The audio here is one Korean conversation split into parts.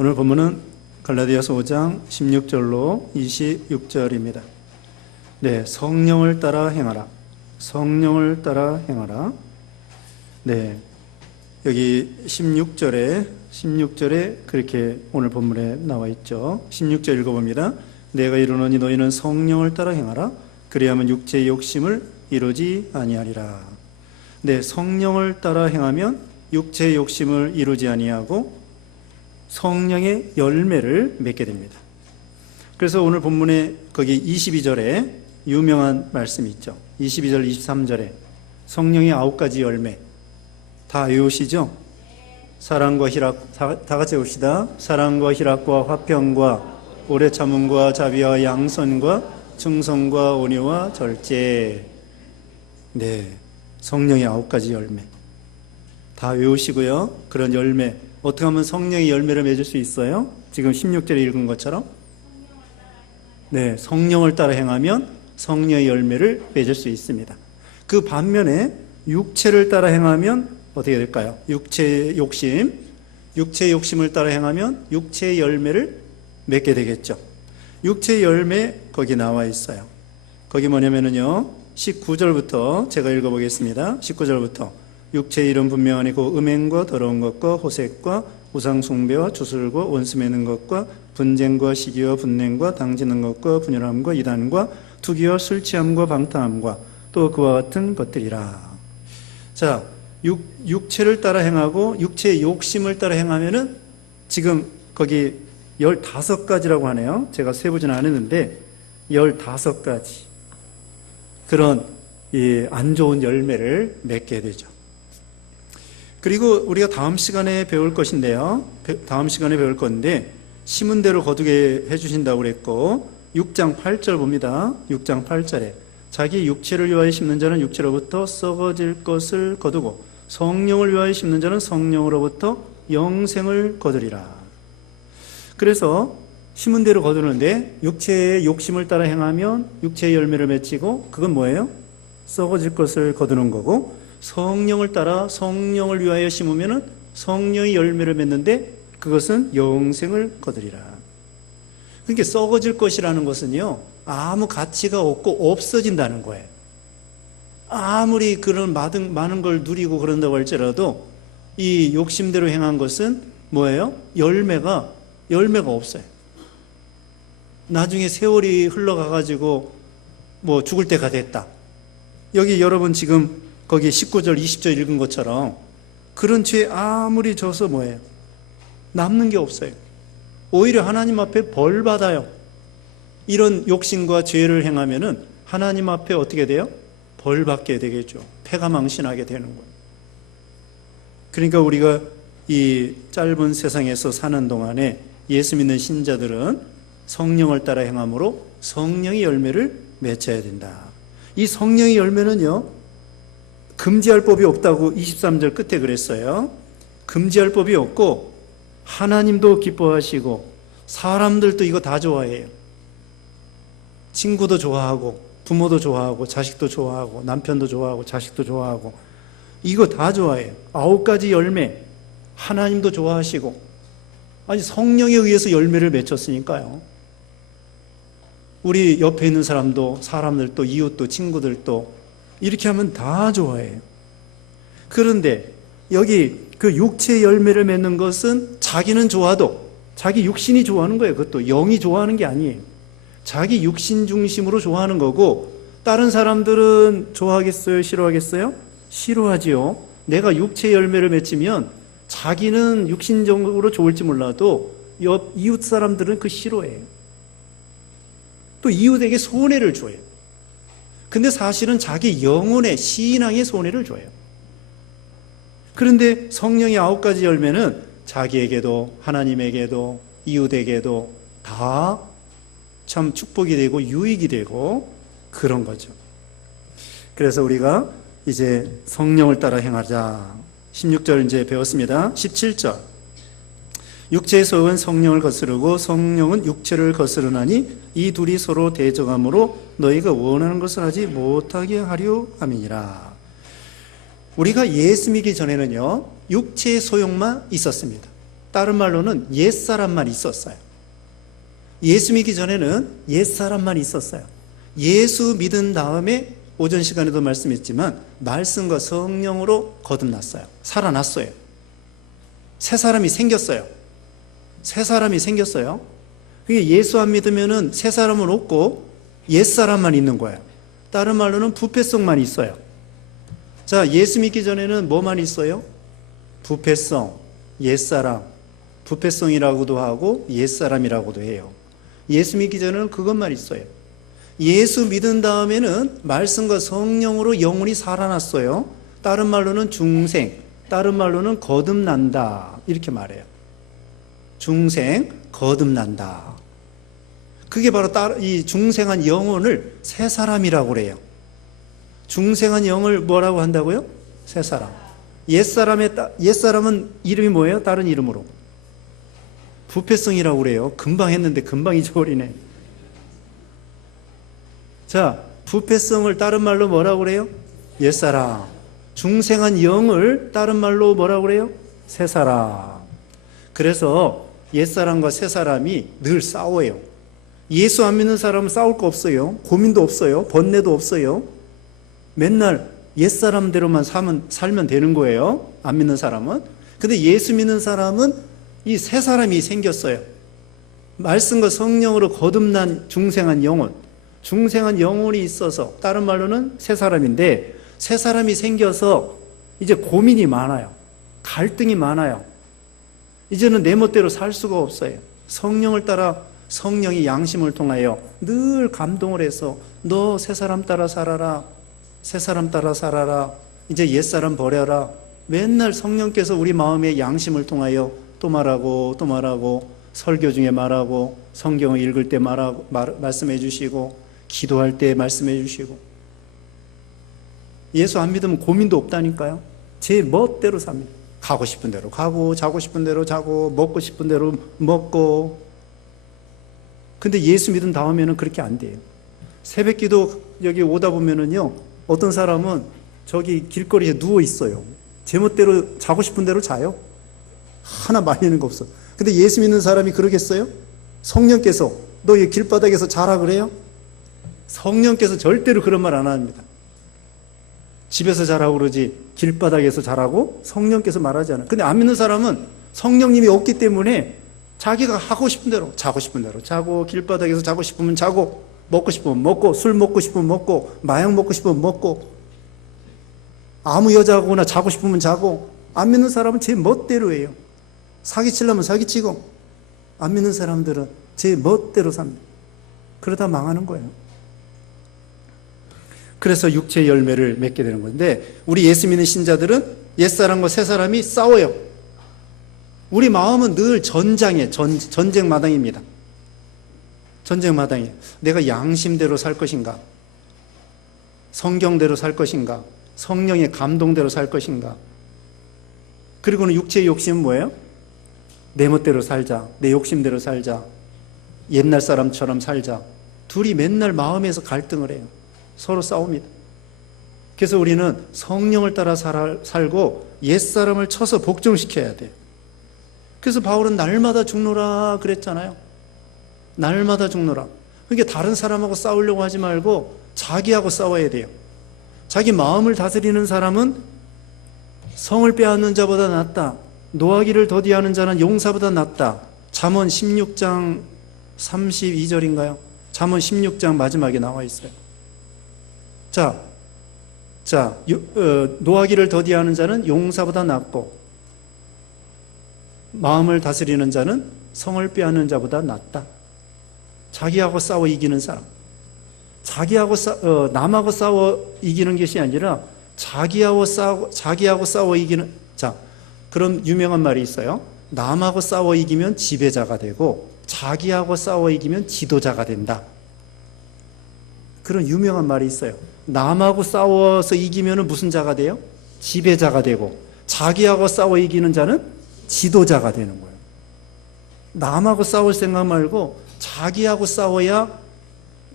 오늘 본문은 갈라디아서 5장 16절로 26절입니다. 네, 성령을 따라 행하라. 성령을 따라 행하라. 네, 여기 16절에 그렇게 오늘 본문에 나와 있죠. 16절 읽어봅니다. 내가 이르노니 너희는 성령을 따라 행하라. 그리하면 육체의 욕심을 이루지 아니하리라. 네, 성령을 따라 행하면 육체의 욕심을 이루지 아니하고 성령의 열매를 맺게 됩니다. 그래서 오늘 본문에 거기 22절에 유명한 말씀이 있죠. 22절, 23절에 성령의 9가지 열매 다 외우시죠? 사랑과 희락, 다 같이 외웁시다. 사랑과 희락과 화평과 오래 참음과 자비와 양선과 충성과 온유와 절제. 네, 성령의 9가지 열매 다 외우시고요. 그런 열매 어떻게 하면 성령의 열매를 맺을 수 있어요? 지금 16절에 읽은 것처럼 네, 성령을 따라 행하면 성령의 열매를 맺을 수 있습니다. 그 반면에 육체를 따라 행하면 어떻게 될까요? 육체의 욕심을 따라 행하면 육체의 열매를 맺게 되겠죠. 육체의 열매 거기 나와 있어요. 거기 뭐냐면요 19절부터 제가 읽어보겠습니다. 19절부터 육체의 이름 분명하니 그 음행과 더러운 것과 호색과 우상 숭배와 주술과 원수 맺는 것과 분쟁과 시기와 분냉과 당지는 것과 분열함과 이단과 투기와 술 취함과 방탕함과 또 그와 같은 것들이라. 자, 육체를 따라 행하고 육체의 욕심을 따라 행하면은 지금 거기 15가지라고 하네요. 제가 세보지는 않았는데 15가지 그런 안 좋은 열매를 맺게 되죠. 그리고 우리가 다음 시간에 배울 것인데요. 다음 시간에 배울 건데 심은 대로 거두게 해주신다고 그랬고 6장 8절 봅니다. 6장 8절에 자기 육체를 위하여 심는 자는 육체로부터 썩어질 것을 거두고 성령을 위하여 심는 자는 성령으로부터 영생을 거두리라. 그래서 심은 대로 거두는데 육체의 욕심을 따라 행하면 육체의 열매를 맺히고 그건 뭐예요? 썩어질 것을 거두는 거고 성령을 따라 성령을 위하여 심으면 성령의 열매를 맺는데 그것은 영생을 거두리라. 그러니까 썩어질 것이라는 것은요 아무 가치가 없고 없어진다는 거예요. 아무리 그런 많은 걸 누리고 그런다고 할지라도 이 욕심대로 행한 것은 뭐예요? 열매가 없어요. 나중에 세월이 흘러가가지고 뭐 죽을 때가 됐다. 여기 여러분 지금 거기 19절 20절 읽은 것처럼 그런 죄 아무리 져서 뭐예요? 남는 게 없어요. 오히려 하나님 앞에 벌 받아요. 이런 욕심과 죄를 행하면은 하나님 앞에 어떻게 돼요? 벌 받게 되겠죠. 패가망신하게 되는 거예요. 그러니까 우리가 이 짧은 세상에서 사는 동안에 예수 믿는 신자들은 성령을 따라 행함으로 성령의 열매를 맺어야 된다. 이 성령의 열매는요 금지할 법이 없다고 23절 끝에 그랬어요. 금지할 법이 없고 하나님도 기뻐하시고 사람들도 이거 다 좋아해요. 친구도 좋아하고 부모도 좋아하고 자식도 좋아하고 남편도 좋아하고 자식도 좋아하고 이거 다 좋아해요. 9가지 열매 하나님도 좋아하시고 아니 성령에 의해서 열매를 맺혔으니까요. 우리 옆에 있는 사람들도 이웃도 친구들도 이렇게 하면 다 좋아해요. 그런데 여기 그 육체의 열매를 맺는 것은 자기는 좋아도 자기 육신이 좋아하는 거예요. 그것도 영이 좋아하는 게 아니에요. 자기 육신 중심으로 좋아하는 거고 다른 사람들은 좋아하겠어요? 싫어하겠어요? 싫어하지요. 내가 육체의 열매를 맺으면 자기는 육신적으로 좋을지 몰라도 옆 이웃 사람들은 그 싫어해요. 또 이웃에게 손해를 줘요. 근데 사실은 자기 영혼의 신앙의 손해를 줘요. 그런데 성령의 9가지 열매는 자기에게도 하나님에게도 이웃에게도 다 참 축복이 되고 유익이 되고 그런 거죠. 그래서 우리가 이제 성령을 따라 행하자. 16절 이제 배웠습니다. 17절 육체의 소욕은 성령을 거스르고 성령은 육체를 거스르나니 이 둘이 서로 대적함으로 너희가 원하는 것을 하지 못하게 하려 함이니라. 우리가 예수 믿기 전에는요 육체의 소욕만 있었습니다. 다른 말로는 옛사람만 있었어요. 예수 믿기 전에는 옛사람만 있었어요. 예수 믿은 다음에 오전 시간에도 말씀했지만 말씀과 성령으로 거듭났어요. 살아났어요. 새 사람이 생겼어요. 새 사람이 생겼어요. 그게 예수 안 믿으면은 새 사람은 없고 옛사람만 있는 거예요. 다른 말로는 부패성만 있어요. 자, 예수 믿기 전에는 뭐만 있어요? 부패성, 옛사람. 부패성이라고도 하고 옛사람이라고도 해요. 예수 믿기 전에는 그것만 있어요. 예수 믿은 다음에는 말씀과 성령으로 영혼이 살아났어요. 다른 말로는 중생, 다른 말로는 거듭난다, 이렇게 말해요. 중생, 거듭난다. 그게 바로 이 중생한 영혼을 새 사람이라고 그래요. 중생한 영을 뭐라고 한다고요? 새 사람. 옛사람은 이름이 뭐예요? 다른 이름으로 부패성이라고 그래요. 금방 했는데 금방 잊어버리네. 자, 부패성을 다른 말로 뭐라고 그래요? 옛사람. 중생한 영을 다른 말로 뭐라고 그래요? 새사람. 그래서 옛사람과 새사람이 늘 싸워요. 예수 안 믿는 사람은 싸울 거 없어요. 고민도 없어요. 번뇌도 없어요. 맨날 옛사람대로만 살면 되는 거예요. 안 믿는 사람은. 근데 예수 믿는 사람은 이 새 사람이 생겼어요. 말씀과 성령으로 거듭난 중생한 영혼. 중생한 영혼이 있어서 다른 말로는 새 사람인데 새 사람이 생겨서 이제 고민이 많아요. 갈등이 많아요. 이제는 내 멋대로 살 수가 없어요. 성령을 따라 성령이 양심을 통하여 늘 감동을 해서 너 새 사람 따라 살아라. 새 사람 따라 살아라. 이제 옛사람 버려라. 맨날 성령께서 우리 마음의 양심을 통하여 또 말하고 또 말하고 설교 중에 말하고 성경을 읽을 때 말씀해 주시고 기도할 때 말씀해 주시고 예수 안 믿으면 고민도 없다니까요. 제 멋대로 삽니다. 가고 싶은 대로 가고 자고 싶은 대로 자고 먹고 싶은 대로 먹고. 근데 예수 믿은 다음에는 그렇게 안 돼요. 새벽기도 여기 오다 보면은요 어떤 사람은 저기 길거리에 누워 있어요. 제멋대로 자고 싶은 대로 자요. 하나 말리는 거 없어. 근데 예수 믿는 사람이 그러겠어요? 성령께서 너 이 길바닥에서 자라 그래요? 성령께서 절대로 그런 말 안 합니다. 집에서 자라고 그러지 길바닥에서 자라고 성령께서 말하지 않아요. 근데 안 믿는 사람은 성령님이 없기 때문에 자기가 하고 싶은 대로 자고 싶은 대로 자고 길바닥에서 자고 싶으면 자고 먹고 싶으면 먹고 술 먹고 싶으면 먹고 마약 먹고 싶으면 먹고 아무 여자하고나 자고 싶으면 자고. 안 믿는 사람은 제 멋대로 해요. 사기치려면 사기치고. 안 믿는 사람들은 제 멋대로 삽니다. 그러다 망하는 거예요. 그래서 육체의 열매를 맺게 되는 건데 우리 예수 믿는 신자들은 옛사람과 새사람이 싸워요. 우리 마음은 늘 전쟁 마당입니다. 전쟁 마당이에요. 내가 양심대로 살 것인가? 성경대로 살 것인가? 성령의 감동대로 살 것인가? 그리고는 육체의 욕심은 뭐예요? 내 멋대로 살자. 내 욕심대로 살자. 옛날 사람처럼 살자. 둘이 맨날 마음에서 갈등을 해요. 서로 싸웁니다. 그래서 우리는 성령을 따라 살고 옛사람을 쳐서 복종시켜야 돼요. 그래서 바울은 날마다 죽노라 그랬잖아요. 날마다 죽노라. 그러니까 다른 사람하고 싸우려고 하지 말고 자기하고 싸워야 돼요. 자기 마음을 다스리는 사람은 성을 빼앗는 자보다 낫다. 노하기를 더디하는 자는 용사보다 낫다. 잠언 16장 32절인가요? 잠언 16장 마지막에 나와 있어요. 노하기를 더디하는 자는 용사보다 낫고 마음을 다스리는 자는 성을 빼앗는 자보다 낫다. 자기하고 싸워 이기는 사람. 남하고 싸워 이기는 것이 아니라 자기하고 싸워 이기는. 그런 유명한 말이 있어요. 남하고 싸워 이기면 지배자가 되고 자기하고 싸워 이기면 지도자가 된다. 그런 유명한 말이 있어요. 남하고 싸워서 이기면 무슨 자가 돼요? 지배자가 되고 자기하고 싸워 이기는 자는 지도자가 되는 거예요. 남하고 싸울 생각 말고 자기하고 싸워야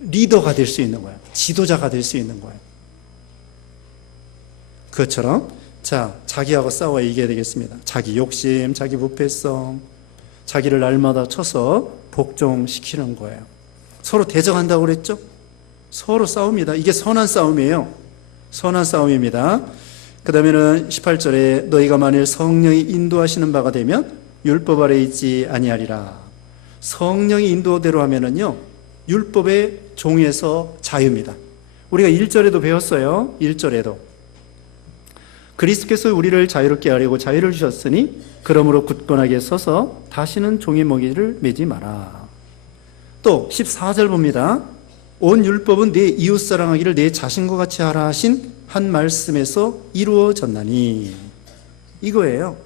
리더가 될 수 있는 거예요. 지도자가 될 수 있는 거예요. 그것처럼 자, 자기하고 싸워 이겨야 되겠습니다. 자기 욕심, 자기 부패성, 자기를 날마다 쳐서 복종시키는 거예요. 서로 대적한다고 그랬죠? 서로 싸웁니다. 이게 선한 싸움이에요. 선한 싸움입니다. 그 다음에는 18절에 너희가 만일 성령이 인도하시는 바가 되면 율법 아래 있지 아니하리라. 성령이 인도대로 하면은요, 율법의 종에서 자유입니다. 우리가 1절에도 배웠어요. 1절에도. 그리스도께서 우리를 자유롭게 하려고 자유를 주셨으니 그러므로 굳건하게 서서 다시는 종의 먹이를 매지 마라. 또 14절 봅니다. 온 율법은 내 이웃 사랑하기를 내 자신과 같이 하라 하신 한 말씀에서 이루어졌나니. 이거예요.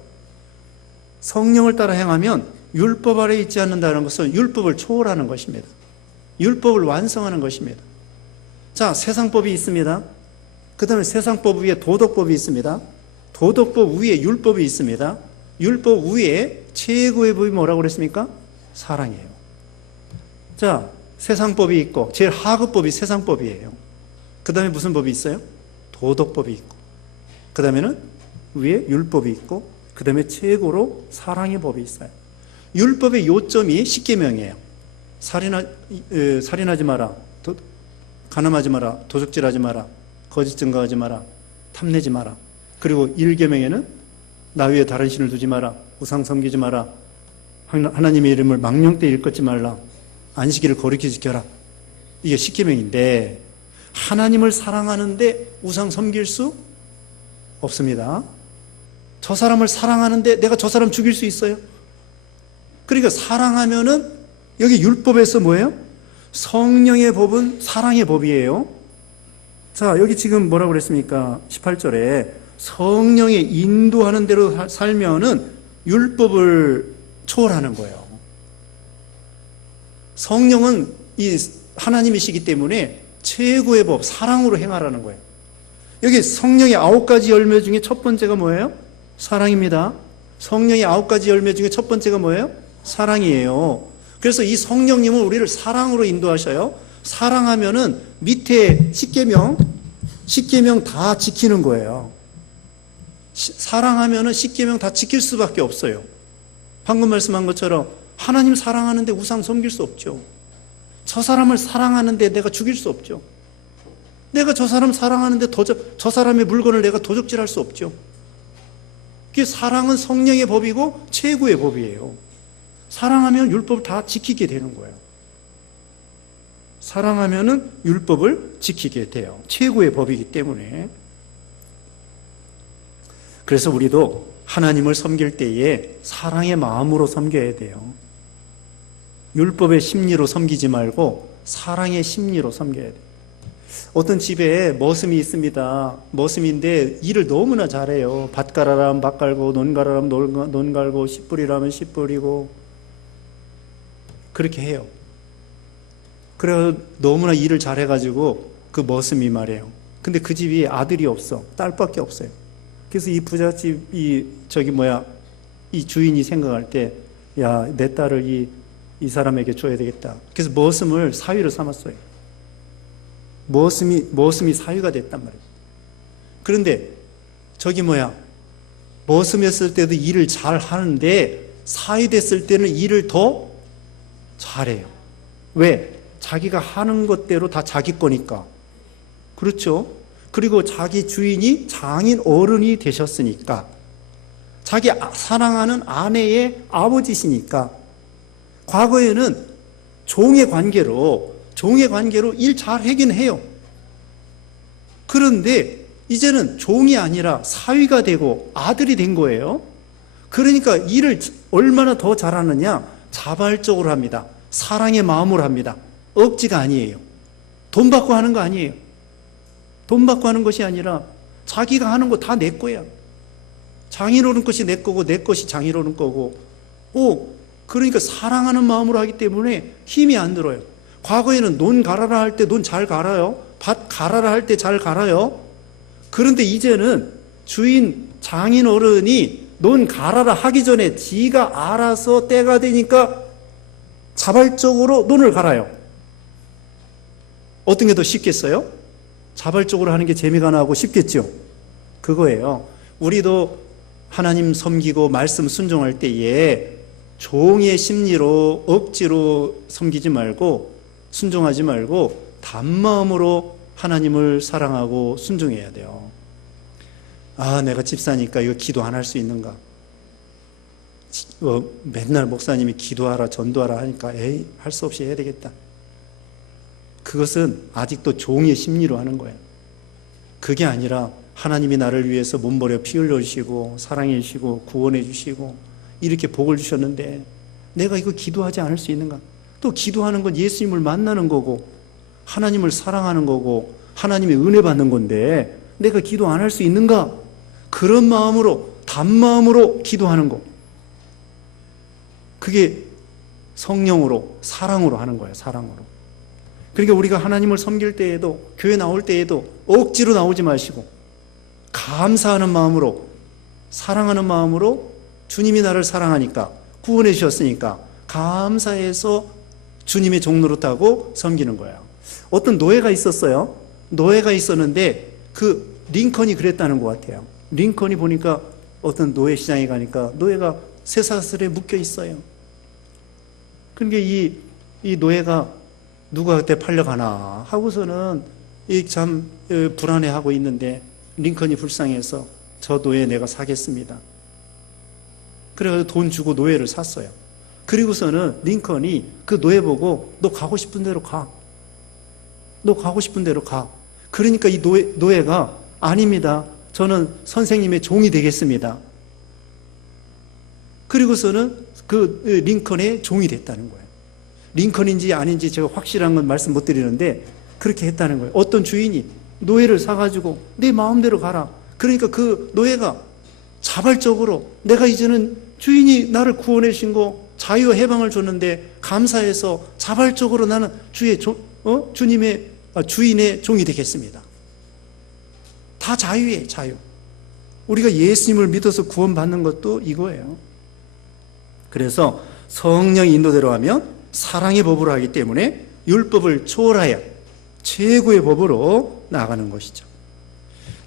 성령을 따라 행하면 율법 아래 있지 않는다는 것은 율법을 초월하는 것입니다. 율법을 완성하는 것입니다. 자, 세상법이 있습니다. 그 다음에 세상법 위에 도덕법이 있습니다. 도덕법 위에 율법이 있습니다. 율법 위에 최고의 법이 뭐라고 그랬습니까? 사랑이에요. 자, 세상법이 있고 제일 하급법이 세상법이에요. 그 다음에 무슨 법이 있어요? 도덕법이 있고, 그 다음에는 위에 율법이 있고, 그 다음에 최고로 사랑의 법이 있어요. 율법의 요점이 십계명이에요. 살인하지 마라, 간음하지 마라, 도둑질하지 마라, 거짓 증거하지 마라, 탐내지 마라. 그리고 1계명에는 나 위에 다른 신을 두지 마라, 우상 섬기지 마라, 하나님의 이름을 망령되 일컫지 말라, 안식일을 거룩히 지켜라. 이게 십계명인데 하나님을 사랑하는데 우상 섬길 수 없습니다. 저 사람을 사랑하는데 내가 저 사람 죽일 수 있어요? 그러니까 사랑하면은 여기 율법에서 뭐예요? 성령의 법은 사랑의 법이에요. 자, 여기 지금 뭐라고 그랬습니까? 18절에 성령의 인도하는 대로 살면은 율법을 초월하는 거예요. 성령은 이 하나님이시기 때문에 최고의 법, 사랑으로 행하라는 거예요. 여기 성령의 9가지 열매 중에 첫 번째가 뭐예요? 사랑입니다. 성령의 9가지 열매 중에 첫 번째가 뭐예요? 사랑이에요. 그래서 이 성령님은 우리를 사랑으로 인도하셔요. 사랑하면은 밑에 십계명 다 지키는 거예요. 사랑하면은 십계명 다 지킬 수밖에 없어요. 방금 말씀한 것처럼 하나님 사랑하는데 우상 섬길 수 없죠. 저 사람을 사랑하는데 내가 죽일 수 없죠. 내가 저 사람 사랑하는데 저 사람의 물건을 내가 도적질할 수 없죠. 그게 사랑은 성령의 법이고 최고의 법이에요. 사랑하면 율법을 다 지키게 되는 거예요. 사랑하면은 율법을 지키게 돼요. 최고의 법이기 때문에. 그래서 우리도 하나님을 섬길 때에 사랑의 마음으로 섬겨야 돼요. 율법의 심리로 섬기지 말고 사랑의 심리로 섬겨야 돼요. 어떤 집에 머슴이 있습니다. 머슴인데 일을 너무나 잘해요. 밭 갈아라면 밭 갈고, 논 갈아라면 논 갈고, 씨 뿌리라면 씨 뿌리고, 그렇게 해요. 그래서 너무나 일을 잘해가지고 그 머슴이 말해요. 근데 그 집이 아들이 없어. 딸밖에 없어요. 그래서 이 부잣집, 이 주인이 생각할 때, 야, 내 딸을 이 사람에게 줘야 되겠다. 그래서 머슴을 사위로 삼았어요. 머슴이 사위가 됐단 말이에요. 그런데 머슴이었을 때도 일을 잘 하는데 사위 됐을 때는 일을 더 잘해요. 왜? 자기가 하는 것대로 다 자기 거니까. 그렇죠? 그리고 자기 주인이 장인 어른이 되셨으니까. 자기 사랑하는 아내의 아버지시니까. 과거에는 종의 관계로 일 잘 하긴 해요. 그런데 이제는 종이 아니라 사위가 되고 아들이 된 거예요. 그러니까 일을 얼마나 더 잘하느냐? 자발적으로 합니다. 사랑의 마음으로 합니다. 억지가 아니에요. 돈 받고 하는 거 아니에요. 돈 받고 하는 것이 아니라 자기가 하는 거 다 내 거야. 장인어른 것이 내 거고 내 것이 장인어른 거고. 그러니까 사랑하는 마음으로 하기 때문에 힘이 안 들어요. 과거에는 논 갈아라 할 때 논 잘 갈아요. 밭 갈아라 할 때 잘 갈아요. 그런데 이제는 주인 장인어른이 논 갈아라 하기 전에 지가 알아서 때가 되니까 자발적으로 논을 갈아요. 어떤 게 더 쉽겠어요? 자발적으로 하는 게 재미가 나고 쉽겠죠. 그거예요. 우리도 하나님 섬기고 말씀 순종할 때에 종의 심리로 억지로 섬기지 말고 순종하지 말고 단마음으로 하나님을 사랑하고 순종해야 돼요. 아, 내가 집사니까 이거 기도 안 할 수 있는가? 맨날 목사님이 기도하라 전도하라 하니까 에이, 할 수 없이 해야 되겠다. 그것은 아직도 종의 심리로 하는 거예요. 그게 아니라 하나님이 나를 위해서 몸버려 피 흘려 주시고 사랑해 주시고 구원해 주시고 이렇게 복을 주셨는데 내가 이거 기도하지 않을 수 있는가? 또 기도하는 건 예수님을 만나는 거고 하나님을 사랑하는 거고 하나님의 은혜 받는 건데 내가 기도 안 할 수 있는가? 그런 마음으로 단마음으로 기도하는 거. 그게 성령으로 사랑으로 하는 거예요. 사랑으로. 그러니까 우리가 하나님을 섬길 때에도 교회 나올 때에도 억지로 나오지 마시고 감사하는 마음으로 사랑하는 마음으로 주님이 나를 사랑하니까 구원해 주셨으니까 감사해서 주님의 종노릇하고 섬기는 거예요. 어떤 노예가 있었어요. 노예가 있었는데 그 링컨이 그랬다는 것 같아요. 링컨이 보니까 어떤 노예 시장에 가니까 노예가 쇠사슬에 묶여 있어요. 그러니까 이 노예가 누가 그때 팔려가나 하고서는 참 불안해하고 있는데 링컨이 불쌍해서 저 노예 내가 사겠습니다. 그래서 돈 주고 노예를 샀어요. 그리고서는 링컨이 그 노예 보고 너 가고 싶은 대로 가. 너 가고 싶은 대로 가. 그러니까 이 노예가 아닙니다. 저는 선생님의 종이 되겠습니다. 그리고서는 그 링컨의 종이 됐다는 거예요. 링컨인지 아닌지 제가 확실한 건 말씀 못 드리는데 그렇게 했다는 거예요. 어떤 주인이 노예를 사가지고 내 마음대로 가라. 그러니까 그 노예가 자발적으로 내가 이제는 주인이 나를 구원해 주신 거 자유와 해방을 줬는데 감사해서 자발적으로 나는 주님의 주인의 종이 되겠습니다. 다 자유예요. 자유. 우리가 예수님을 믿어서 구원받는 것도 이거예요. 그래서 성령의 인도대로 하면 사랑의 법으로 하기 때문에 율법을 초월하여 최고의 법으로 나아가는 것이죠.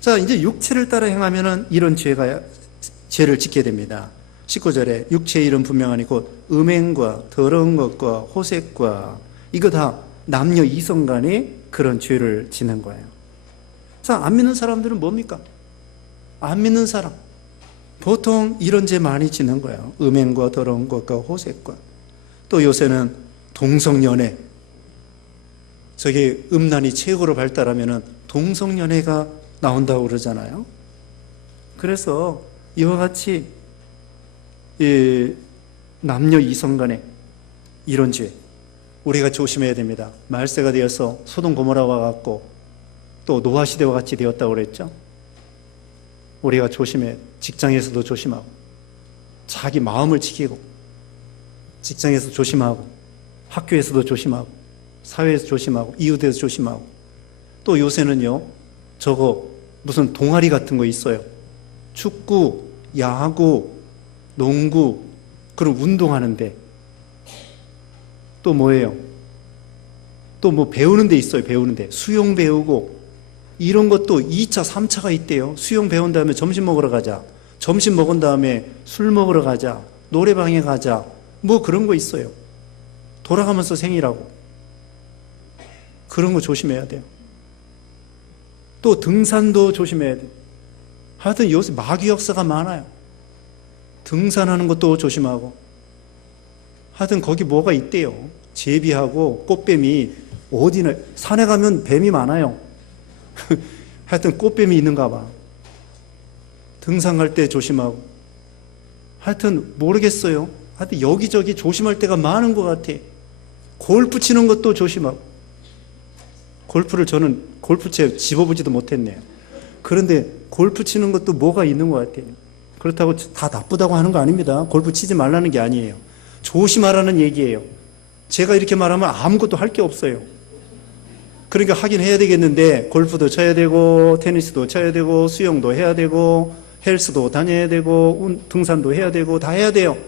자, 이제 육체를 따라 행하면은 이런 죄를 짓게 됩니다. 19절에 육체의 일은 분명하니 곧 음행과 더러운 것과 호색과 이거 다 남녀 이성 간의 그런 죄를 짓는 거예요. 자, 안 믿는 사람들은 뭡니까? 안 믿는 사람 보통 이런 죄 많이 짓는 거예요. 음행과 더러운 것과 호색과 또 요새는 동성연애, 저게 음란이 최고로 발달하면은 동성연애가 나온다고 그러잖아요. 그래서 이와 같이 남녀 이성 간의 이런 죄 우리가 조심해야 됩니다. 말세가 되어서 소돔 고모라와 같고 또 노아 시대와 같이 되었다고 그랬죠. 우리가 조심해. 직장에서도 조심하고 자기 마음을 지키고 직장에서 조심하고 학교에서도 조심하고 사회에서 조심하고 이웃에서 조심하고 또 요새는요 저거 무슨 동아리 같은 거 있어요. 축구, 야구, 농구 그런 운동하는데 또 뭐예요? 또 뭐 배우는 데 있어요. 배우는 데 수영 배우고 이런 것도 2차, 3차가 있대요. 수영 배운 다음에 점심 먹으러 가자. 점심 먹은 다음에 술 먹으러 가자. 노래방에 가자. 뭐 그런 거 있어요. 돌아가면서 생일하고. 그런 거 조심해야 돼요. 또 등산도 조심해야 돼요. 하여튼 요새 마귀 역사가 많아요. 등산하는 것도 조심하고. 하여튼 거기 뭐가 있대요. 제비하고 꽃뱀이 어디나 산에 가면 뱀이 많아요. 하여튼 꽃뱀이 있는가 봐. 등산 갈 때 조심하고. 하여튼 모르겠어요. 하여튼 여기저기 조심할 때가 많은 것 같아. 골프 치는 것도 조심하고. 골프를 저는 골프채 집어보지도 못했네요. 그런데 골프 치는 것도 뭐가 있는 것 같아요. 그렇다고 다 나쁘다고 하는 거 아닙니다. 골프 치지 말라는 게 아니에요. 조심하라는 얘기예요. 제가 이렇게 말하면 아무것도 할 게 없어요. 그러니까 하긴 해야 되겠는데 골프도 쳐야 되고 테니스도 쳐야 되고 수영도 해야 되고 헬스도 다녀야 되고 등산도 해야 되고 다 해야 돼요.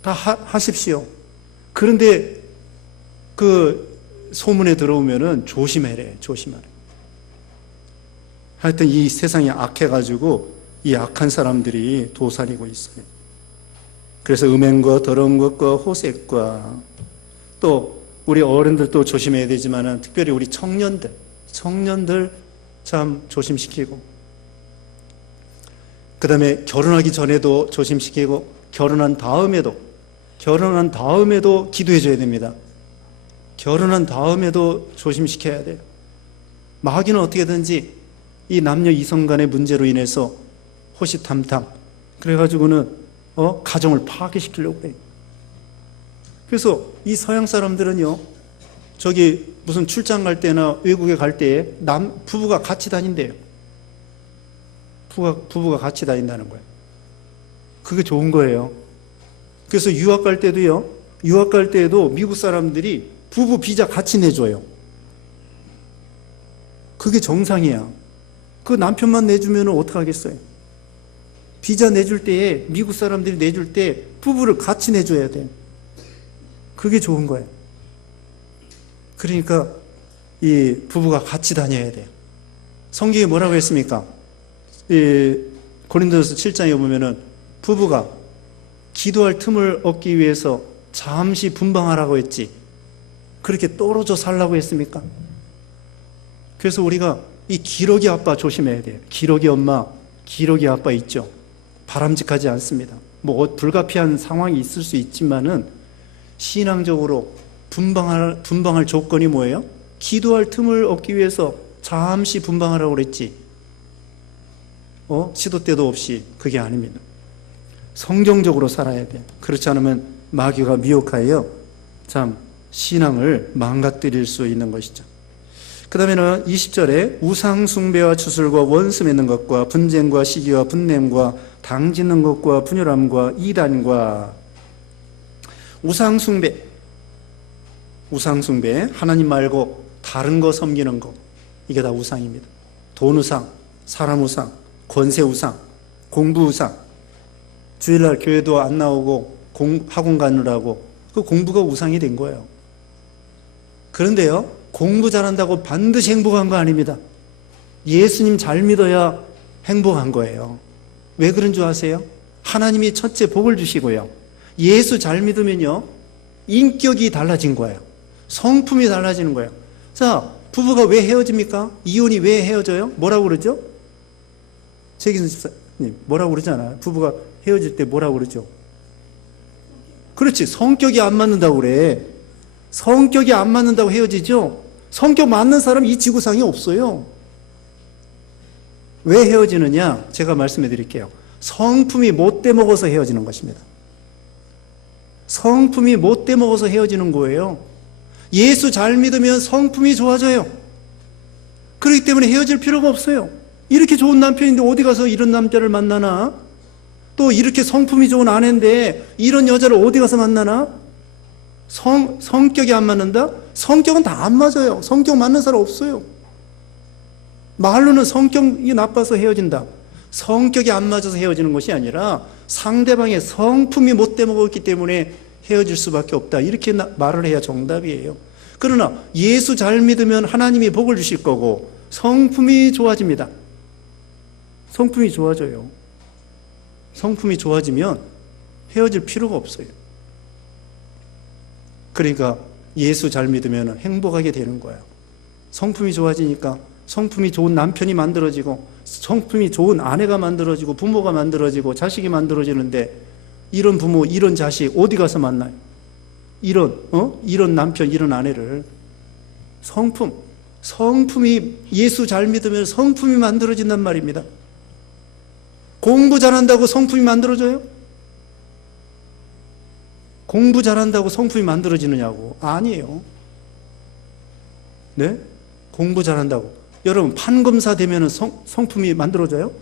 다 하십시오. 그런데 그 소문에 들어오면은 조심해래. 조심하래. 하여튼 이 세상이 악해가지고 이 악한 사람들이 도사리고 있어요. 그래서 음행과 더러운 것과 호색과 또 우리 어른들도 조심해야 되지만 특별히 우리 청년들 참 조심시키고, 그 다음에 결혼하기 전에도 조심시키고, 결혼한 다음에도 기도해 줘야 됩니다. 결혼한 다음에도 조심시켜야 돼요. 마귀는 어떻게든지 이 남녀 이성 간의 문제로 인해서 호시탐탐 그래가지고는 가정을 파괴시키려고 해요. 그래서 이 서양 사람들은요, 저기 무슨 출장 갈 때나 외국에 갈 때에 부부가 같이 다닌대요. 부부가 같이 다닌다는 거예요. 그게 좋은 거예요. 그래서 유학 갈 때에도 미국 사람들이 부부 비자 같이 내줘요. 그게 정상이야. 그 남편만 내주면 어떡하겠어요? 비자 내줄 때에, 미국 사람들이 내줄 때 부부를 같이 내줘야 돼요. 그게 좋은 거예요. 그러니까 이 부부가 같이 다녀야 돼요. 성경에 뭐라고 했습니까? 고린도서 7장에 보면은 부부가 기도할 틈을 얻기 위해서 잠시 분방하라고 했지, 그렇게 떨어져 살라고 했습니까? 그래서 우리가 이 기러기 아빠 조심해야 돼요. 기러기 엄마, 기러기 아빠 있죠? 바람직하지 않습니다. 뭐 불가피한 상황이 있을 수 있지만은 신앙적으로 분방할 조건이 뭐예요? 기도할 틈을 얻기 위해서 잠시 분방하라고 그랬지, 시도 때도 없이. 그게 아닙니다. 성경적으로 살아야 돼요. 그렇지 않으면 마귀가 미혹하여 참 신앙을 망가뜨릴 수 있는 것이죠. 그 다음에는 20절에 우상숭배와 추술과 원수 맺는 것과 분쟁과 시기와 분냄과 당짓는 것과 분열함과 이단과. 우상숭배, 하나님 말고 다른 거 섬기는 거, 이게 다 우상입니다. 돈 우상, 사람 우상, 권세 우상, 공부 우상. 주일날 교회도 안 나오고 학원 가느라고 그 공부가 우상이 된 거예요. 그런데요, 공부 잘한다고 반드시 행복한 거 아닙니다. 예수님 잘 믿어야 행복한 거예요. 왜 그런 줄 아세요? 하나님이 첫째 복을 주시고요, 예수 잘 믿으면요, 인격이 달라진 거예요. 성품이 달라지는 거예요. 자, 부부가 왜 헤어집니까? 이혼이 왜 헤어져요? 뭐라고 그러죠? 최기순 집사님, 뭐라고 그러지 않아요? 부부가 헤어질 때 뭐라고 그러죠? 그렇지, 성격이 안 맞는다고 그래. 성격이 안 맞는다고 헤어지죠? 성격 맞는 사람 이 지구상에 없어요. 왜 헤어지느냐? 제가 말씀해 드릴게요. 성품이 못돼 먹어서 헤어지는 것입니다. 성품이 못돼 먹어서 헤어지는 거예요. 예수 잘 믿으면 성품이 좋아져요. 그렇기 때문에 헤어질 필요가 없어요. 이렇게 좋은 남편인데 어디 가서 이런 남자를 만나나? 또 이렇게 성품이 좋은 아내인데 이런 여자를 어디 가서 만나나? 성격이 안 맞는다? 성격은 다 안 맞아요. 성격 맞는 사람 없어요. 말로는 성격이 나빠서 헤어진다. 성격이 안 맞아서 헤어지는 것이 아니라 상대방의 성품이 못돼 먹었기 때문에 헤어질 수밖에 없다, 이렇게 말을 해야 정답이에요. 그러나 예수 잘 믿으면 하나님이 복을 주실 거고 성품이 좋아집니다. 성품이 좋아져요. 성품이 좋아지면 헤어질 필요가 없어요. 그러니까 예수 잘 믿으면 행복하게 되는 거예요. 성품이 좋아지니까 성품이 좋은 남편이 만들어지고, 성품이 좋은 아내가 만들어지고, 부모가 만들어지고, 자식이 만들어지는데, 이런 부모, 이런 자식 어디 가서 만나요? 이런 남편, 이런 아내를. 성품이, 예수 잘 믿으면 성품이 만들어진단 말입니다. 공부 잘한다고 성품이 만들어져요? 공부 잘한다고 성품이 만들어지느냐고. 아니에요. 네? 공부 잘한다고. 여러분, 판검사 되면 성품이 만들어져요?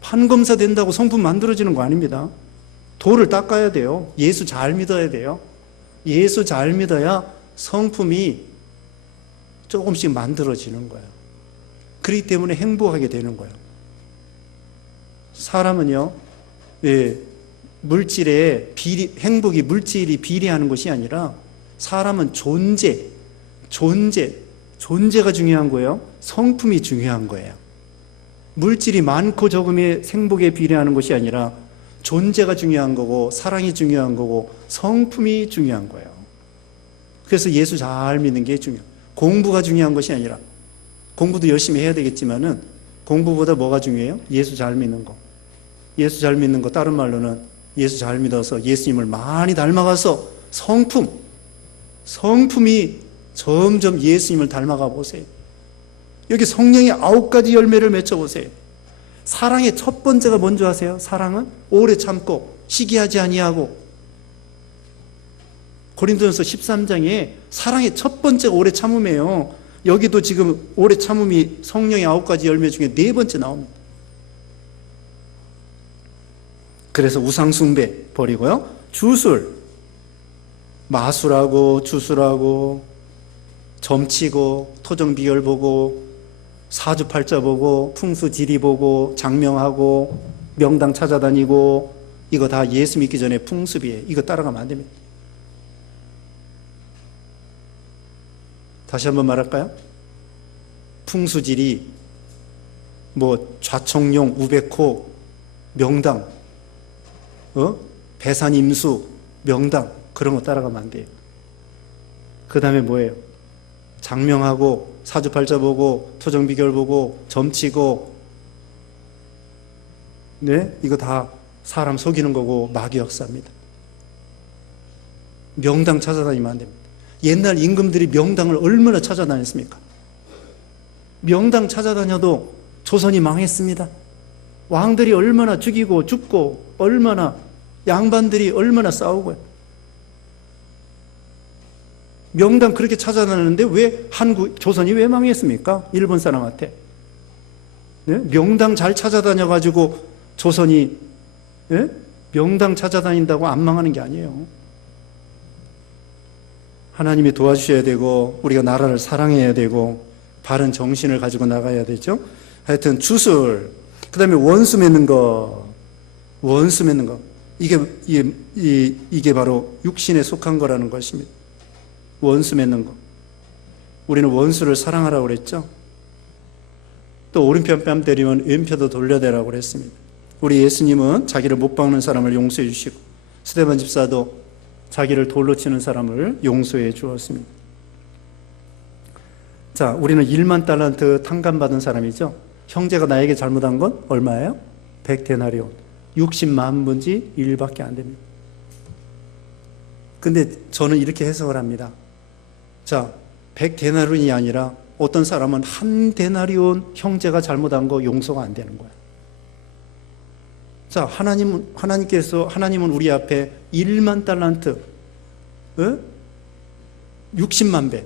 판검사 된다고 성품 만들어지는 거 아닙니다. 도를 닦아야 돼요. 예수 잘 믿어야 돼요. 예수 잘 믿어야 성품이 조금씩 만들어지는 거예요. 그렇기 때문에 행복하게 되는 거예요. 사람은요, 행복이 물질이 비례하는 것이 아니라 사람은 존재가 중요한 거예요. 성품이 중요한 거예요. 물질이 많고 적음의 생복에 비례하는 것이 아니라 존재가 중요한 거고 사랑이 중요한 거고 성품이 중요한 거예요. 그래서 예수 잘 믿는 게 중요해요. 공부가 중요한 것이 아니라, 공부도 열심히 해야 되겠지만은 공부보다 뭐가 중요해요? 예수 잘 믿는 거. 예수 잘 믿는 거, 다른 말로는 예수 잘 믿어서 예수님을 많이 닮아가서 성품이 점점 예수님을 닮아가 보세요. 여기 성령의 9가지 열매를 맺혀보세요. 사랑의 첫 번째가 뭔지 아세요? 사랑은 오래 참고 시기하지 아니하고. 고린도전서 13장에 사랑의 첫 번째가 오래 참음이에요. 여기도 지금 오래 참음이 성령의 9가지 열매 중에 4번째 나옵니다. 그래서 우상숭배 버리고요, 주술, 마술하고 주술하고 점치고 토정비결 보고 사주팔자 보고 풍수지리 보고 장명하고 명당 찾아다니고, 이거 다 예수 믿기 전에 풍습이에요. 이거 따라가면 안 됩니다. 다시 한번 말할까요? 풍수지리, 뭐 좌청룡, 우백호, 명당, 배산임수, 명당, 그런 거 따라가면 안 돼요. 그 다음에 뭐예요? 장명하고 사주팔자 보고 토정비결 보고 점치고, 네, 이거 다 사람 속이는 거고 마귀 역사입니다. 명당 찾아다니면 안 됩니다. 옛날 임금들이 명당을 얼마나 찾아다녔습니까? 명당 찾아다녀도 조선이 망했습니다. 왕들이 얼마나 죽이고 죽고, 얼마나 양반들이 얼마나 싸우고요. 명당 그렇게 찾아다녔는데 왜 조선이 왜 망했습니까? 일본 사람한테. 네? 명당 잘 찾아다녀가지고 조선이, 네? 명당 찾아다닌다고 안 망하는 게 아니에요. 하나님이 도와주셔야 되고 우리가 나라를 사랑해야 되고 바른 정신을 가지고 나가야 되죠. 하여튼 주술, 그 다음에 원수 맺는 거. 이게 바로 육신에 속한 거라는 것입니다. 원수 맺는 거. 우리는 원수를 사랑하라고 그랬죠. 또 오른편 뺨 때리면 왼편도 돌려대라고 그랬습니다. 우리 예수님은 자기를 못 박는 사람을 용서해 주시고, 스데반 집사도 자기를 돌로 치는 사람을 용서해 주었습니다. 자, 우리는 1만 달란트 탕감받은 사람이죠. 형제가 나에게 잘못한 건 얼마예요? 100데나리온. 60만 분지 1밖에 안 됩니다. 근데 저는 이렇게 해석을 합니다. 자, 100데나리온이 아니라 어떤 사람은 1데나리온 형제가 잘못한 거 용서가 안 되는 거야. 자, 하나님은 우리 앞에 1만 달란트, 60만 배,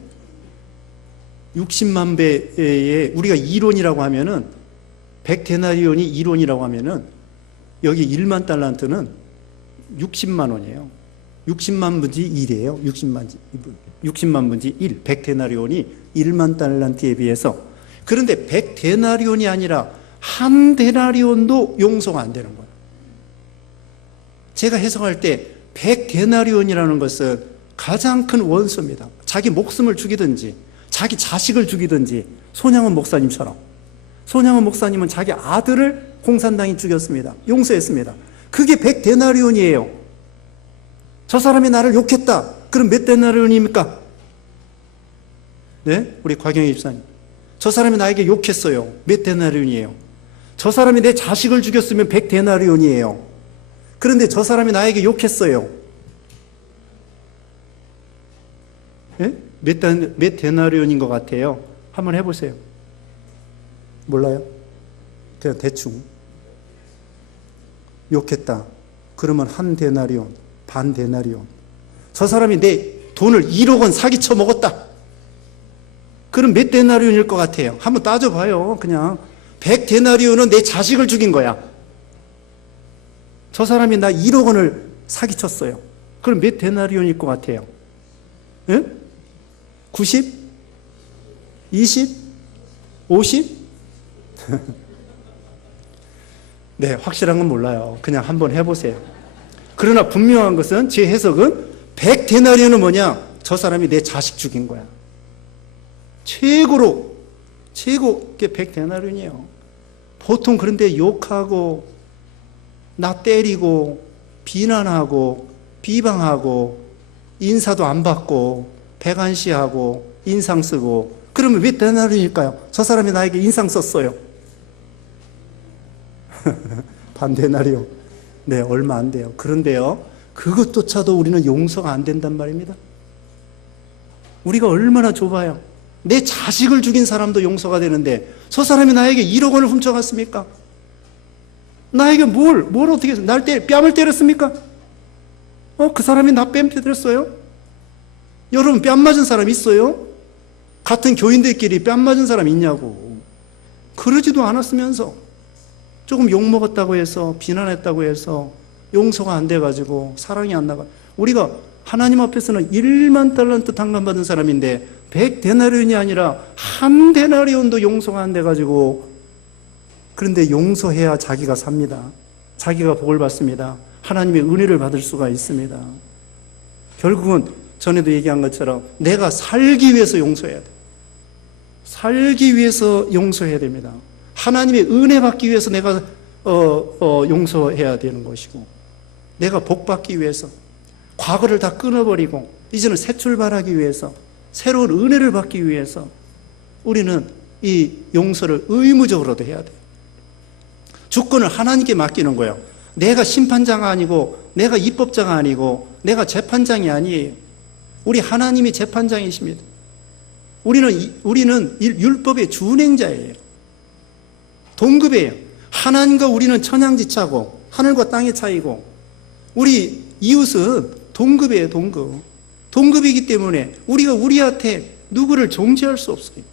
60만 배에 우리가 1원이라고 하면은, 100데나리온이 1원이라고 하면은 여기 1만 달란트는 60만 원이에요. 60만 분지 1이에요. 60만 분지 1. 100데나리온이 1만 달란트에 비해서. 그런데 100데나리온이 아니라 1데나리온도 용서가 안 되는 거예요. 제가 해석할 때 100데나리온이라는 것은 가장 큰 원수입니다. 자기 목숨을 죽이든지 자기 자식을 죽이든지, 손양원 목사님처럼. 손양원 목사님은 자기 아들을 공산당이 죽였습니다. 용서했습니다. 그게 100데나리온이에요. 저 사람이 나를 욕했다. 그럼 몇 데나리온입니까? 네? 우리 곽영희 집사님. 저 사람이 나에게 욕했어요. 몇 데나리온이에요? 저 사람이 내 자식을 죽였으면 100데나리온이에요. 그런데 저 사람이 나에게 욕했어요. 네? 몇 데나리온인 것 같아요? 한번 해보세요. 몰라요? 그냥 대충. 욕했다. 그러면 1데나리온, 반 데나리온. 저 사람이 내 돈을 1억 원 사기쳐 먹었다. 그럼 몇 데나리온일 것 같아요? 한번 따져봐요. 그냥 100데나리온은 내 자식을 죽인 거야. 저 사람이 나 1억 원을 사기쳤어요. 그럼 몇 데나리온일 것 같아요? 예? 90? 20? 50? 네, 확실한 건 몰라요. 그냥 한번 해보세요. 그러나 분명한 것은, 제 해석은 100데나리온은 뭐냐? 저 사람이 내 자식 죽인 거야. 최고 게 100데나리온이에요. 보통 그런데 욕하고 나 때리고 비난하고 비방하고 인사도 안 받고 백안시하고 인상 쓰고 그러면 왜 대나리일까요? 저 사람이 나에게 인상 썼어요. 반대나리요. 네, 얼마 안 돼요. 그런데요, 그것조차도 우리는 용서가 안 된단 말입니다. 우리가 얼마나 좁아요. 내 자식을 죽인 사람도 용서가 되는데 저 사람이 나에게 1억 원을 훔쳐갔습니까? 나에게 뭘 어떻게 했어요? 뺨을 때렸습니까? 그 사람이 나 뺨 때렸어요? 여러분, 뺨 맞은 사람 있어요? 같은 교인들끼리 뺨 맞은 사람 있냐고. 그러지도 않았으면서 조금 욕먹었다고 해서 비난했다고 해서 용서가 안 돼가지고 사랑이 안 나가. 우리가 하나님 앞에서는 1만 달란트 탕감받은 사람인데 100데나리온이 아니라 1데나리온도 용서가 안 돼가지고, 그런데 용서해야 자기가 삽니다. 자기가 복을 받습니다. 하나님의 은혜를 받을 수가 있습니다. 결국은 전에도 얘기한 것처럼 내가 살기 위해서 용서해야 돼. 살기 위해서 용서해야 됩니다. 하나님의 은혜 받기 위해서 내가 용서해야 되는 것이고, 내가 복 받기 위해서 과거를 다 끊어버리고 이제는 새 출발하기 위해서 새로운 은혜를 받기 위해서 우리는 이 용서를 의무적으로도 해야 돼요. 주권을 하나님께 맡기는 거예요. 내가 심판자가 아니고 내가 입법자가 아니고 내가 재판장이 아니에요. 우리 하나님이 재판장이십니다. 우리는 율법의 준행자예요. 동급이에요. 하나님과 우리는 천양지차고 하늘과 땅의 차이고, 우리 이웃은 동급이에요. 동급이기 때문에 우리가 우리한테 누구를 정죄할 수 없어요.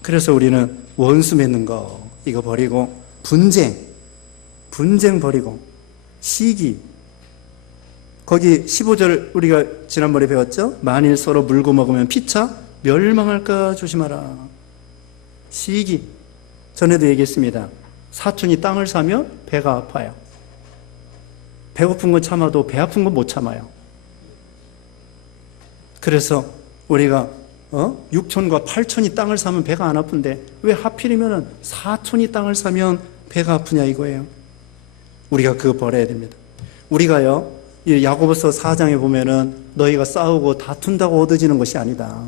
그래서 우리는 원수 맺는 거 이거 버리고, 분쟁 버리고, 시기, 거기 15절 우리가 지난번에 배웠죠? 만일 서로 물고 먹으면 피차 멸망할까 조심하라. 시기, 전에도 얘기했습니다. 사촌이 땅을 사면 배가 아파요. 배고픈 건 참아도 배 아픈 건 못 참아요. 그래서 우리가 6촌과 8촌이 땅을 사면 배가 안 아픈데 왜 하필이면 4촌이 땅을 사면 배가 아프냐 이거예요. 우리가 그거 버려야 됩니다. 우리가요, 이 야고보서 4장에 보면은 너희가 싸우고 다툰다고 얻어지는 것이 아니다.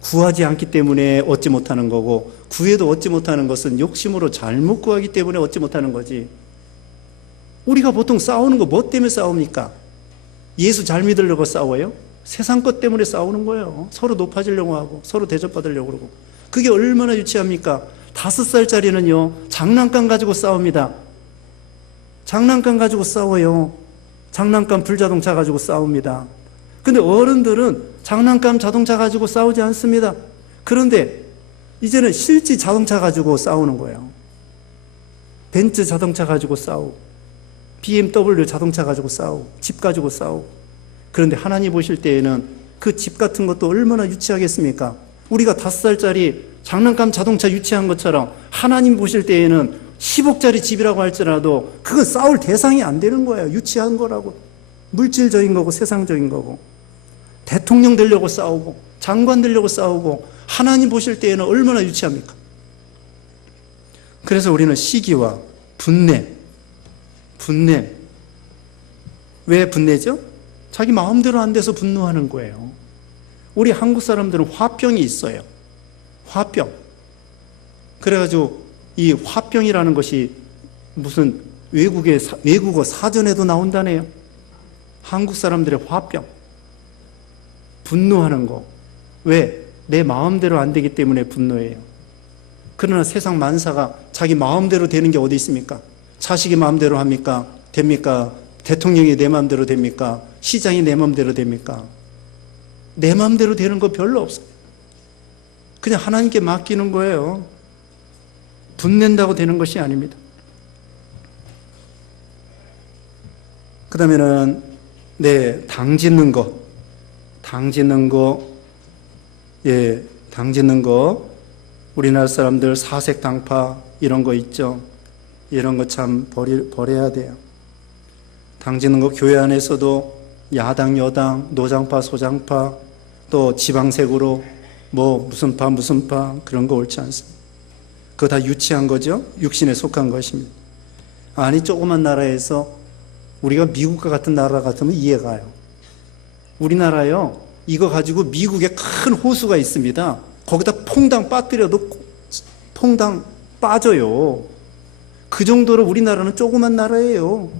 구하지 않기 때문에 얻지 못하는 거고, 구해도 얻지 못하는 것은 욕심으로 잘못 구하기 때문에 얻지 못하는 거지. 우리가 보통 싸우는 거 뭐 때문에 싸웁니까? 예수 잘 믿으려고 싸워요? 세상 것 때문에 싸우는 거예요. 서로 높아지려고 하고 서로 대접받으려고 그러고. 그게 얼마나 유치합니까? 5살짜리는요 장난감 가지고 싸웁니다. 장난감 가지고 싸워요. 장난감 불자동차 가지고 싸웁니다. 근데 어른들은 장난감 자동차 가지고 싸우지 않습니다. 그런데 이제는 실제 자동차 가지고 싸우는 거예요. 벤츠 자동차 가지고 싸우고, BMW 자동차 가지고 싸우고, 집 가지고 싸우고. 그런데 하나님 보실 때에는 그 집 같은 것도 얼마나 유치하겠습니까? 우리가 5살짜리 장난감 자동차 유치한 것처럼 하나님 보실 때에는 10억짜리 집이라고 할지라도 그건 싸울 대상이 안 되는 거예요. 유치한 거라고. 물질적인 거고 세상적인 거고. 대통령 되려고 싸우고 장관 되려고 싸우고 하나님 보실 때에는 얼마나 유치합니까? 그래서 우리는 시기와 분내. 왜 분내죠? 자기 마음대로 안 돼서 분노하는 거예요. 우리 한국 사람들은 화병이 있어요. 화병. 그래가지고 이 화병이라는 것이 무슨 외국어 사전에도 나온다네요. 한국 사람들의 화병. 분노하는 거. 왜? 내 마음대로 안 되기 때문에 분노해요. 그러나 세상 만사가 자기 마음대로 되는 게 어디 있습니까? 자식이 마음대로 합니까? 됩니까? 대통령이 내 마음대로 됩니까? 시장이 내 마음대로 됩니까? 내 마음대로 되는 거 별로 없어요. 그냥 하나님께 맡기는 거예요. 분낸다고 되는 것이 아닙니다. 그 다음에는 당 짓는 거. 당 짓는 거. 우리나라 사람들 사색 당파 이런 거 있죠. 이런 거 참 버려야 돼요. 당 짓는 거 교회 안에서도 야당, 여당, 노장파, 소장파, 또 지방색으로 무슨 파 그런 거 옳지 않습니다. 그거 다 유치한 거죠. 육신에 속한 것입니다. 아니, 조그만 나라에서 우리가 미국과 같은 나라 같으면 이해가요. 우리나라요, 이거 가지고 미국에 큰 호수가 있습니다. 거기다 퐁당 빠뜨려도 퐁당 빠져요. 그 정도로 우리나라는 조그만 나라예요.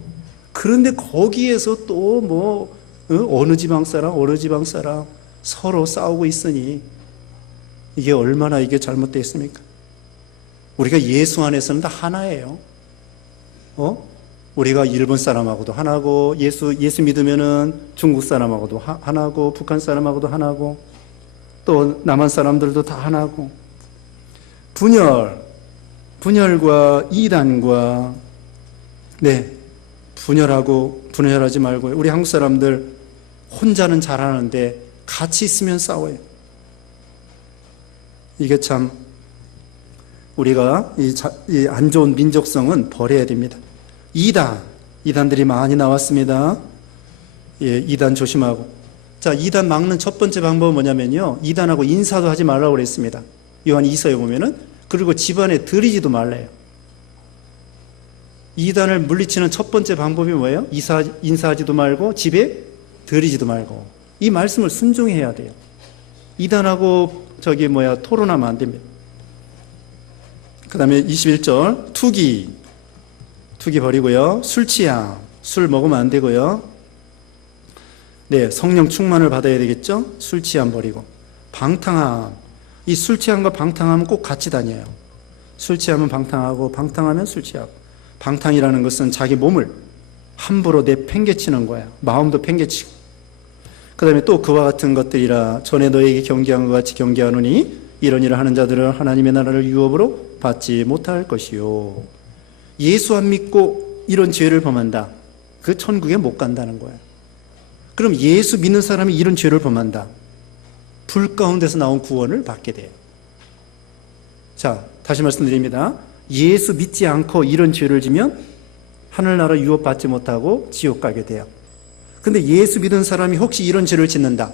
그런데 거기에서 또 뭐 어느 지방 사람 어느 지방 사람 서로 싸우고 있으니 이게 얼마나 이게 잘못되어 있습니까? 우리가 예수 안에서는 다 하나예요. 우리가 일본 사람하고도 하나고, 예수 믿으면은 중국 사람하고도 하나고, 북한 사람하고도 하나고, 또 남한 사람들도 다 하나고. 분열과 이단과, 분열하지 말고요. 우리 한국 사람들 혼자는 잘하는데 같이 있으면 싸워요. 이게 참 우리가 이 안 좋은 민족성은 버려야 됩니다. 이단들이 많이 나왔습니다. 이단 조심하고. 자, 이단 막는 첫 번째 방법은 뭐냐면요, 이단하고 인사도 하지 말라고 그랬습니다. 요한 2서에 보면은. 그리고 집안에 들이지도 말래요. 이단을 물리치는 첫 번째 방법이 뭐예요? 인사하지도 말고 집에 들이지도 말고. 이 말씀을 순종해야 돼요. 이단하고 토론하면 안 됩니다. 그 다음에 21절, 투기 버리고요. 술 먹으면 안 되고요. 성령 충만을 받아야 되겠죠? 술 취함 버리고. 방탕함. 이 술 취함과 방탕함은 꼭 같이 다녀요. 술 취하면 방탕하고, 방탕하면 술 취하고. 방탕이라는 것은 자기 몸을 함부로 내팽개치는 거야. 마음도 팽개치고. 그 다음에 또 그와 같은 것들이라 전에 너에게 경계한 것 같이 경계하노니 이런 일을 하는 자들은 하나님의 나라를 유업으로 받지 못할 것이요. 예수 안 믿고 이런 죄를 범한다. 그 천국에 못 간다는 거야. 그럼 예수 믿는 사람이 이런 죄를 범한다. 불 가운데서 나온 구원을 받게 돼요. 자, 다시 말씀드립니다. 예수 믿지 않고 이런 죄를 지면 하늘나라 유업 받지 못하고 지옥 가게 돼요. 근데 예수 믿은 사람이 혹시 이런 죄를 짓는다.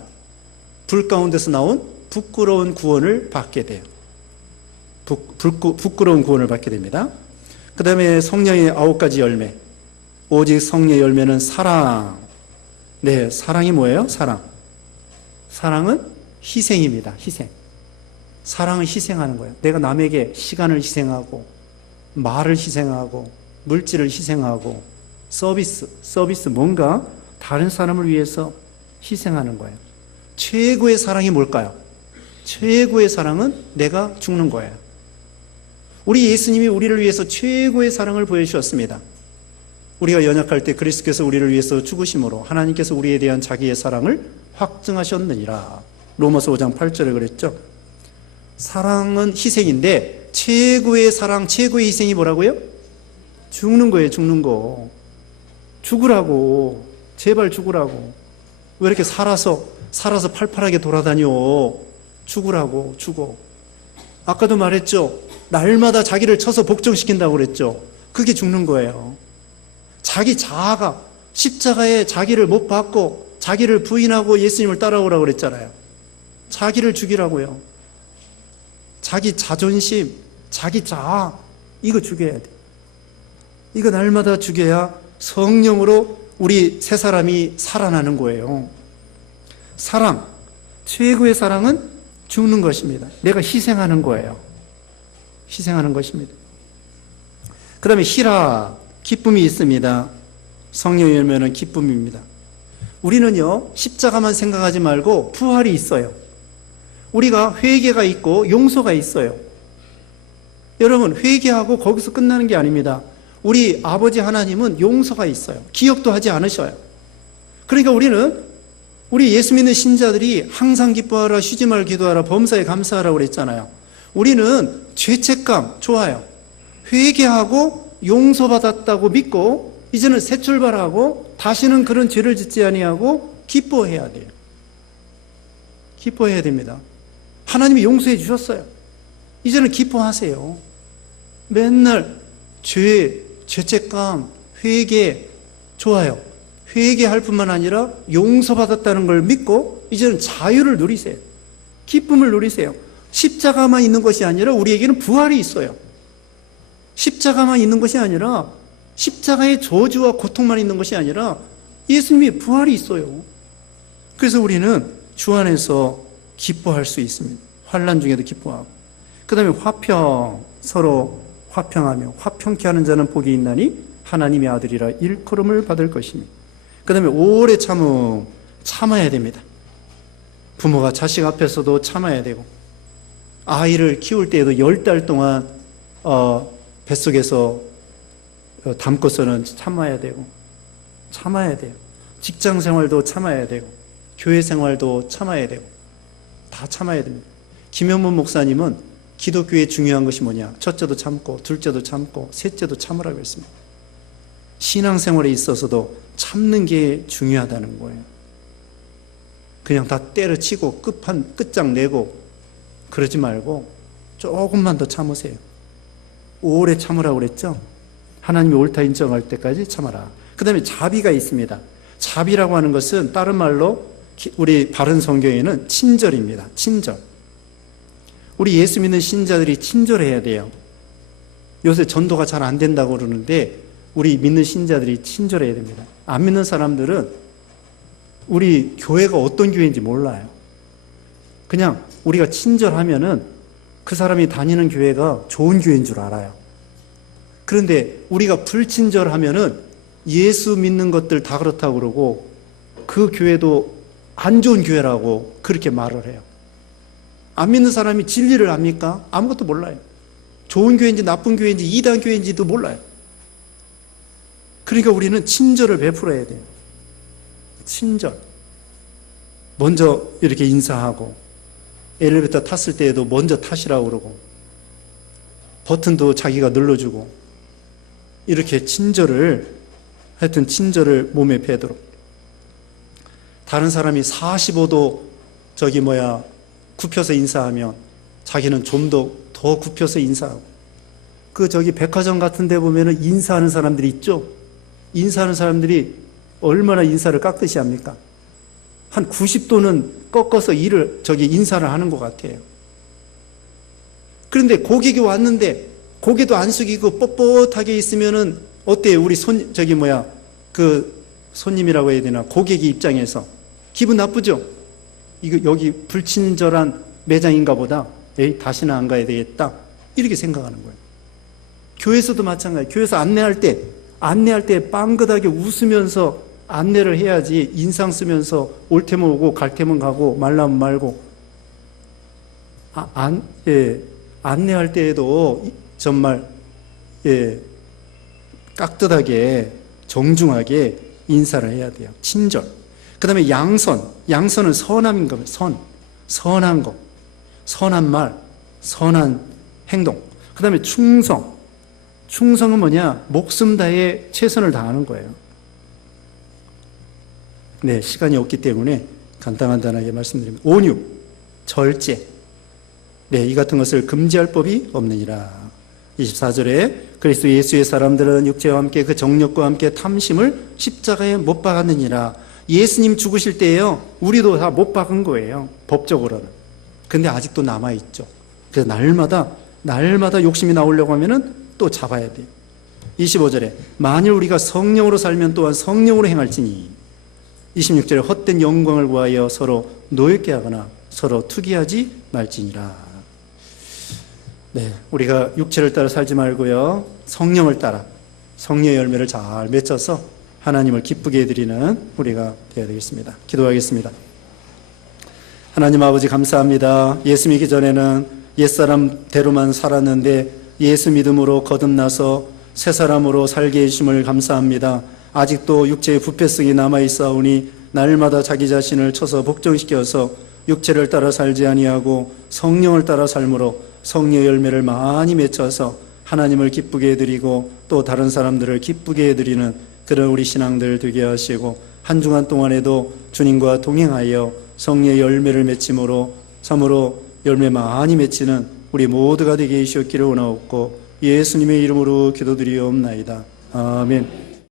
불 가운데서 나온 부끄러운 구원을 받게 돼요. 부끄러운 구원을 받게 됩니다. 그 다음에 성령의 9가지 열매. 오직 성령의 열매는 사랑. 사랑이 뭐예요? 사랑은 희생입니다. 희생. 사랑은 희생하는 거예요. 내가 남에게 시간을 희생하고, 말을 희생하고, 물질을 희생하고, 서비스 뭔가 다른 사람을 위해서 희생하는 거예요. 최고의 사랑이 뭘까요? 최고의 사랑은 내가 죽는 거예요. 우리 예수님이 우리를 위해서 최고의 사랑을 보여주셨습니다. 우리가 연약할 때 그리스도께서 우리를 위해서 죽으심으로 하나님께서 우리에 대한 자기의 사랑을 확증하셨느니라. 로마서 5장 8절에 그랬죠. 사랑은 희생인데 최고의 사랑, 최고의 희생이 뭐라고요? 죽는 거예요. 죽는 거. 죽으라고. 제발 죽으라고. 왜 이렇게 살아서 팔팔하게 돌아다녀. 죽으라고. 죽어. 아까도 말했죠. 날마다 자기를 쳐서 복종시킨다고 그랬죠. 그게 죽는 거예요. 자기 자아가 십자가에 자기를 못 박고 자기를 부인하고 예수님을 따라오라고 그랬잖아요. 자기를 죽이라고요. 자기 자존심, 자기 자아, 이거 죽여야 돼. 이거 날마다 죽여야 성령으로 우리 새 사람이 살아나는 거예요. 사랑, 최고의 사랑은 죽는 것입니다. 내가 희생하는 거예요. 희생하는 것입니다. 그 다음에 희락, 기쁨이 있습니다. 성령의 열매는 기쁨입니다. 우리는요, 십자가만 생각하지 말고 부활이 있어요. 우리가 회개가 있고 용서가 있어요. 여러분, 회개하고 거기서 끝나는 게 아닙니다. 우리 아버지 하나님은 용서가 있어요. 기억도 하지 않으셔요. 그러니까 우리 예수 믿는 신자들이 항상 기뻐하라, 쉬지 말 기도하라, 범사에 감사하라고 그랬잖아요. 우리는 죄책감 좋아요. 회개하고 용서받았다고 믿고 이제는 새 출발하고 다시는 그런 죄를 짓지 아니하고 기뻐해야 돼요. 기뻐해야 됩니다. 하나님이 용서해 주셨어요. 이제는 기뻐하세요. 맨날 죄책감, 회개 좋아요. 회개할 뿐만 아니라 용서받았다는 걸 믿고 이제는 자유를 누리세요. 기쁨을 누리세요. 십자가만 있는 것이 아니라 우리에게는 부활이 있어요. 십자가만 있는 것이 아니라 십자가의 저주와 고통만 있는 것이 아니라 예수님의 부활이 있어요. 그래서 우리는 주 안에서 기뻐할 수 있습니다. 환난 중에도 기뻐하고. 그 다음에 화평, 서로 화평하며 화평케 하는 자는 복이 있나니 하나님의 아들이라 일컬음을 받을 것이니. 그 다음에 오래 참아야 됩니다. 부모가 자식 앞에서도 참아야 되고, 아이를 키울 때에도 10달 동안 뱃속에서 담고서는 참아야 돼요. 직장 생활도 참아야 되고, 교회 생활도 참아야 되고, 다 참아야 됩니다. 김현문 목사님은 기독교의 중요한 것이 뭐냐? 첫째도 참고, 둘째도 참고, 셋째도 참으라고 했습니다. 신앙생활에 있어서도 참는 게 중요하다는 거예요. 그냥 다 때려치고 끝장 내고 그러지 말고 조금만 더 참으세요. 오래 참으라고 그랬죠? 하나님이 옳다 인정할 때까지 참아라. 그 다음에 자비가 있습니다. 자비라고 하는 것은 다른 말로 우리 바른 성경에는 친절입니다. 친절. 우리 예수 믿는 신자들이 친절해야 돼요. 요새 전도가 잘 안 된다고 그러는데 우리 믿는 신자들이 친절해야 됩니다. 안 믿는 사람들은 우리 교회가 어떤 교회인지 몰라요. 그냥 우리가 친절하면은 그 사람이 다니는 교회가 좋은 교회인 줄 알아요. 그런데 우리가 불친절하면은 예수 믿는 것들 다 그렇다고 그러고 그 교회도 안 좋은 교회라고 그렇게 말을 해요. 안 믿는 사람이 진리를 압니까? 아무것도 몰라요. 좋은 교회인지 나쁜 교회인지 이단 교회인지도 몰라요. 그러니까 우리는 친절을 베풀어야 돼요. 친절. 먼저 이렇게 인사하고, 엘리베이터 탔을 때에도 먼저 타시라고 그러고, 버튼도 자기가 눌러주고, 이렇게 친절을 몸에 배도록. 다른 사람이 45도 굽혀서 인사하면 자기는 좀 더 굽혀서 인사하고. 백화점 같은 데 보면은 인사하는 사람들이 있죠? 인사하는 사람들이 얼마나 인사를 깎듯이 합니까? 한 90도는 꺾어서 인사를 하는 것 같아요. 그런데 고객이 왔는데 고개도 안 숙이고 뻣뻣하게 있으면은 어때요? 우리 손님이라고 해야 되나? 고객의 입장에서 기분 나쁘죠? 여기 불친절한 매장인가 보다. 에이, 다시는 안 가야 되겠다. 이렇게 생각하는 거예요. 교회에서도 마찬가지예요. 교회에서 안내할 때 빵긋하게 웃으면서 안내를 해야지 인상 쓰면서 올 테면 오고 갈 테면 가고 말라면 말고. 안내할 때에도 정말 깍듯하게 정중하게 인사를 해야 돼요. 친절. 그 다음에 양선은 선함인 겁니다. 선한 것, 선한 말, 선한 행동. 그 다음에 충성은 뭐냐? 목숨 다해 최선을 다하는 거예요. 네, 시간이 없기 때문에 간단하게 말씀드립니다. 온유, 절제. 네, 이 같은 것을 금지할 법이 없느니라. 24절에 그리스도 예수의 사람들은 육체와 함께 그 정욕과 함께 탐심을 십자가에 못 박았느니라. 예수님 죽으실 때에요, 우리도 다 못 박은 거예요. 법적으로는. 근데 아직도 남아있죠. 그래서 날마다 욕심이 나오려고 하면은 또 잡아야 돼요. 25절에 만일 우리가 성령으로 살면 또한 성령으로 행할지니. 26절에 헛된 영광을 구하여 서로 노엽게 하거나 서로 투기하지 말지니라. 네, 우리가 육체를 따라 살지 말고요, 성령을 따라 성령의 열매를 잘 맺어서 하나님을 기쁘게 해드리는 우리가 되어야 되겠습니다. 기도하겠습니다. 하나님 아버지 감사합니다. 예수 믿기 전에는 옛사람대로만 살았는데 예수 믿음으로 거듭나서 새 사람으로 살게 해주심을 감사합니다. 아직도 육체의 부패성이 남아있사오니 날마다 자기 자신을 쳐서 복종시켜서 육체를 따라 살지 아니하고 성령을 따라 삶으로 성령의 열매를 많이 맺혀서 하나님을 기쁘게 해드리고 또 다른 사람들을 기쁘게 해드리는 그런 우리 신앙들 되게 하시고, 한 주간 동안에도 주님과 동행하여 성령의 열매를 맺힘으로 참으로 열매 많이 맺히는 우리 모두가 되게 해주셨기를 원하옵고 예수님의 이름으로 기도드리옵나이다. 아멘.